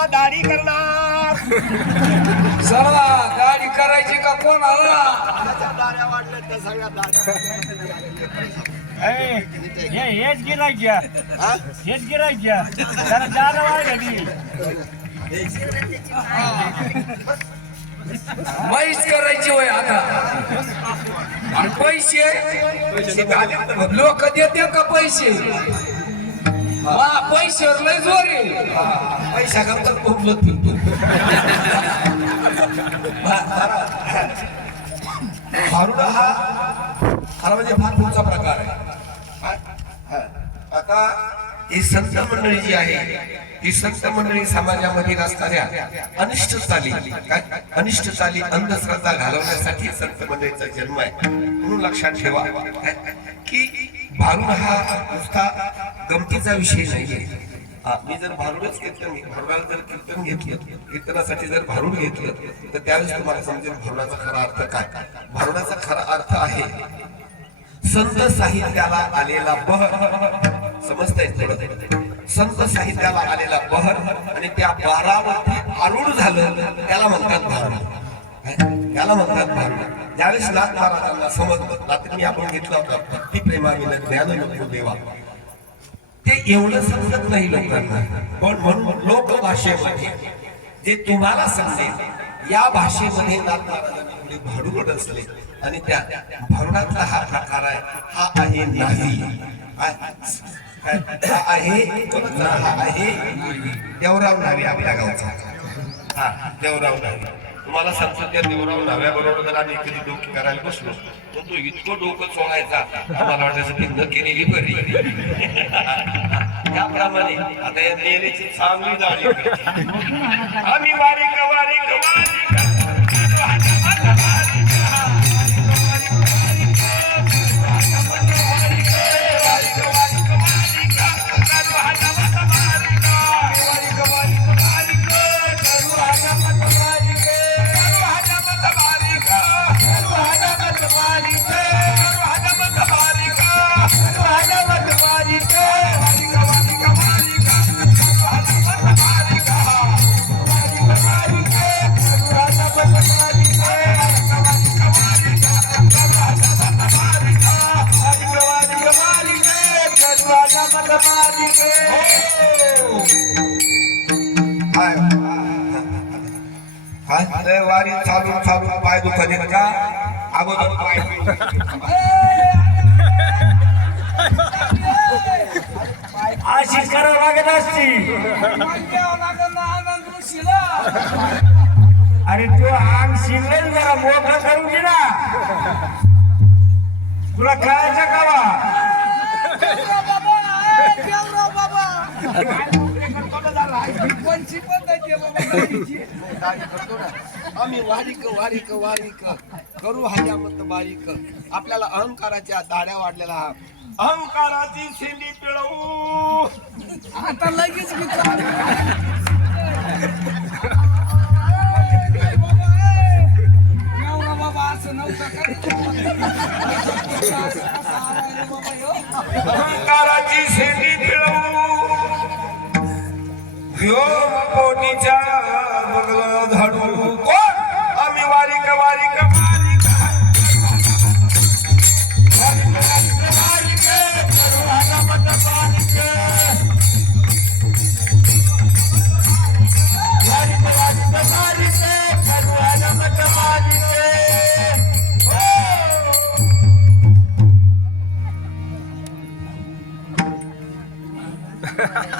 आता दाढी करणार. चला गाडी करायची का कोण आला त्याच्या दाढ्या वाढल्या त्या सगळ्या दाढ्या हे हेच घ्या हा? हेच गिरायक घ्या जरा जादा वाढ घडी म्हैस करायची होय आता. आणि पैसे? लोक देते का पैसे? हा पैशावर लय जोर. आहे पैसा करता खूप फिरतो भारुडा हा खरा म्हणजे फार पुढचा प्रकार आहे. आता ही संत मंडळी जी आहे ही संत मंडळी समाजामध्ये नसणाऱ्या अनिष्ट चाली काय? अनिष्ट चाली अंधश्रद्धा घालवण्यासाठी संत मंडळीचा जन्म आहे. म्हणून लक्षात ठेवा. की भारुड हा नुसता गमतीचा विषय नाहीये. मी जर भारूडच घेतलं भारुडाला जर कीर्तन घेतलं कीर्तनासाठी जर भारूड घेतलं तर त्यावेळेस तुम्हाला समजेल भारुडाचा खरा अर्थ काय. भारुडाचा खरा अर्थ आहे संत साहित्याला आलेला बहर. समजता येत संत साहित्याला आलेला बहर आणि त्या बहरावरती आरूढ झालं त्याला म्हणतात भारुड. त्याला म्हणतात भारुड. ज्यावेळेस नाथ महाराजांना समजलं रात्री मी आपण घेतलं होतं ती प्रेमाविन ज्ञान देवा. ते एवढं समजत नाही लोकांना. पण म्हणून लोक भाषेमध्ये जे तुम्हाला समजेल या भाषेमध्ये नाथ महाराजांनी एवढे भाडूगड असले आणि त्या भारुडातला हा प्रकार आहे हा आहे नाही. हा आहे हा आहे. देवराव नावे आपल्या गावचा. हा देवराव नावे तुम्हाला सांगतो त्या देवराव नाव्या बरोबर जर आम्ही एखादी डोकी करायला बसलो. तर तो इतकं डोकं चोळायचा मला वाटायचं की न केलेली बरी. त्याप्रमाणे आता या नेलेची चांगली जाळी आम्ही वारी वारी वारी वारी चालू चालू पाय दुखत का अगोदर पाय अशी करावं लागत असती अरे तो अंग शिरलेल जरा मोठा करून घे ना तुला कळायचं कावा आम्ही वारीक वारीक वारीक. करू हजामत बारीक. आपल्याला अहंकाराच्या दाड्या वाढलेला हा अहंकाराची शेंडी पिळवू. आता लगेच बाबा असं नव्हतं व्योम पोटीच्या बगल झाडू कोण? आम्ही वारीक वारीक वारीक.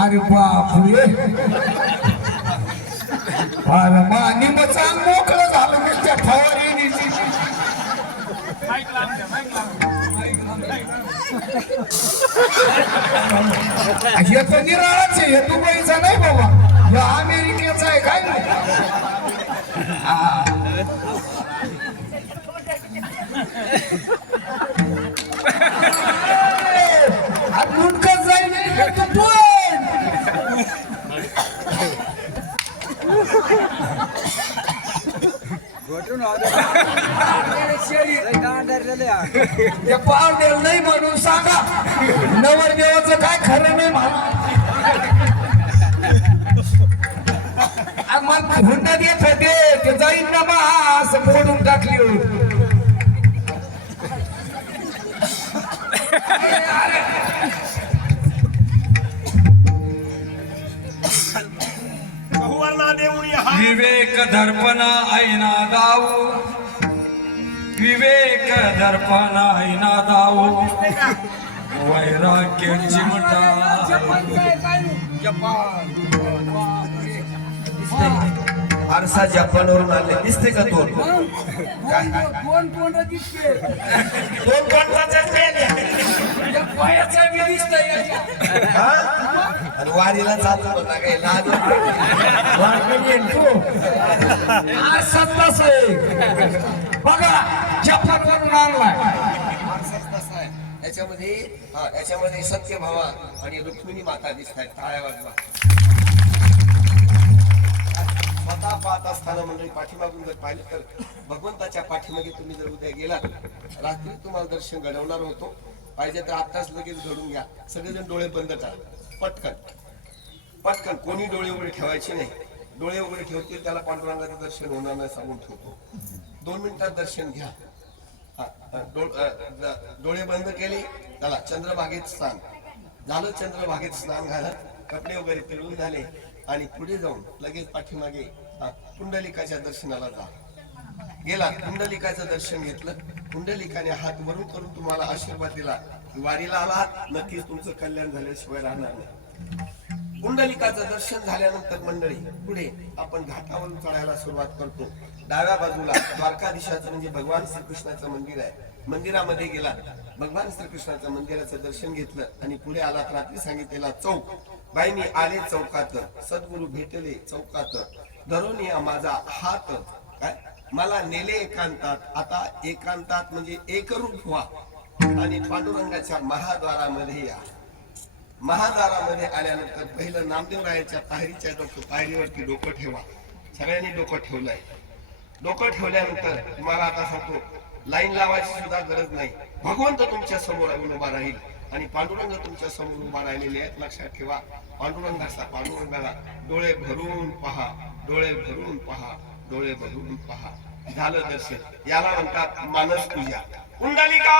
अरे बापरे. अरे मा निम चांग मोकळं झालं नुसत्या येण्याची हे तर निराळाच आहे हे दुबईचा नाही बाबा. हे अमेरिकेचा आहे काय? नाही ते पावडेल नाही म्हणून सांगा. नवरदेवाचं काय खरं नाही म्हणा मग हुंडा देत होते ते जाईन ना मास फोडून टाकली विवेक दर्पण ऐना दाऊ. विवेक दर्पण ऐना दाऊ. वैराग्य चिमटा आरसा जपानवरून आले. दिसते का दोन दोन तोंड दिसते? दोन कोणताच दिसतंय. हा? वारीला जातो होता काय लाज वाटली तू असंच तसंय. बघा जपानवरून आणलाय. याच्यामध्ये हा याच्यामध्ये सत्य भावा आणि रुक्मिणी माता दिसत आहेत टाळ्या वाजवा स्वतः पाहत असताना मंडळी पाठीमागून जर पाहिलं तर भगवंताच्या पाठीमागे तुम्ही जर उद्या गेला रात्री तुम्हाला दर्शन घडवणार होतो. पाहिजे तर आत्ताच लगेच घडून घ्या. सगळेजण डोळे बंद करा. पटकन. पटकन. कोणी डोळे उघडे ठेवायचे नाही. डोळे वगैरे ठेवतील त्याला पांडुरंगाचं दर्शन होणार नाही सांगून ठेवतो. दोन मिनिटात दर्शन घ्या. हा, डो- डोळे बंद केले चला चंद्रभागेत स्नान. झालं चंद्रभागेत स्नान घालत कपडे वगैरे पिळून झाले आणि पुढे जाऊन लगेच पाठीमागे हा, पुंडलिकाच्या दर्शनाला जा. गेला कुंडलिकाचं दर्शन घेतलं. कुंडलिकाने हात वरून करून तुम्हाला आशीर्वाद दिला. वारीला आलात नक्कीच तुमचं कल्याण झाल्याशिवाय राहणार नाही. कुंडलिकाचं दर्शन झाल्यानंतर मंडळी पुढे आपण घाटावरून चढायला सुरुवात करतो. डाव्या बाजूला द्वारकाधीशाचं म्हणजे भगवान श्रीकृष्णाचं मंदिर आहे. मंदिरामध्ये गेला भगवान श्रीकृष्णाचं मंदिराचं दर्शन घेतलं आणि पुढे आलात रात्री सांगितलेला चौक. बाई मी आले चौकात. सद्गुरू भेटले चौकात. धरून या माझा हात. काय? मला नेले एकांतात. आता एकांतात म्हणजे एकरूप व्हा. आणि पांडुरंगाच्या महाद्वारामध्ये या. महादारामध्ये आल्यानंतर पहिलं नामदेवरायाच्या पायरीच्या डोकं पायरीवरती डोकं ठेवा. सगळ्यांनी डोकं ठेवलंय. डोकं ठेवल्यानंतर तुम्हाला आता सांगतो लाईन लावायची सुद्धा गरज नाही. भगवंत तुमच्यासमोर उभा राहील. आणि पांडुरंग तुमच्यासमोर उभा राहिलेले आहेत लक्षात ठेवा. पांडुरंगाचा पांडुरंगाला डोळे भरून पहा डोळे भरून पहा डोळे भरून पहा. झालं दर्शन. याला म्हणतात मानस पूजा. कुंडलिका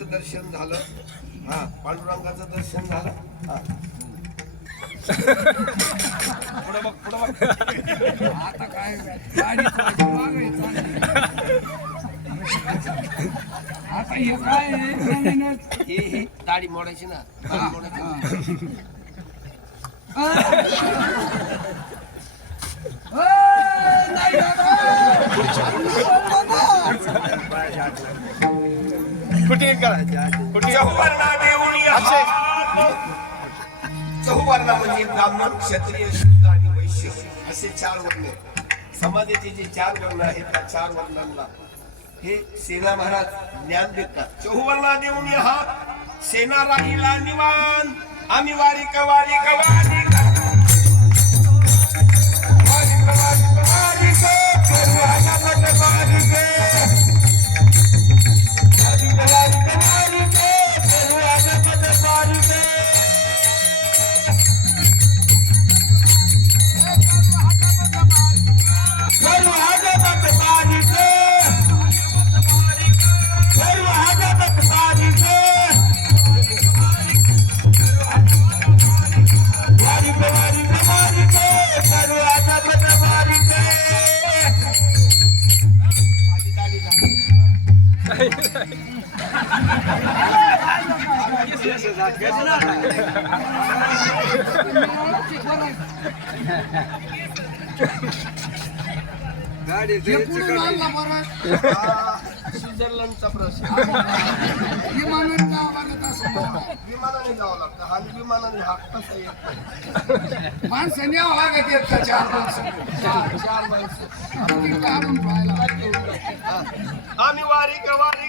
पांडुरंगाचं दर्शन झालं. हा पांडुरंगाचं दर्शन झालं. हा. आता काय? गाडी थोडी मागे चालली. आता हे काय आहे? नवीनच. हे हे दाढी मोडायची ना. दाढी मोडायची. ना. नाही चहुवर्ण म्हणजे ब्राह्मण क्षत्रिय शुद्ध आणि वैश्य असे चार वर्ण. समाजाचे जे चार वर्ण आहेत त्या चार वर्णांना हे सेना महाराज ज्ञान देतात. चहुवर्णा देऊन हात सेना राहिला निवान आम्ही वारी कवारी कवारी हे स्वित्झर्लंडचा प्रश्न विमानाने जावं लागत असं विमानाने जावं लागतं हा विमानाने हात लागत चार माणसं चार चार माणसं आम्ही वारी वारी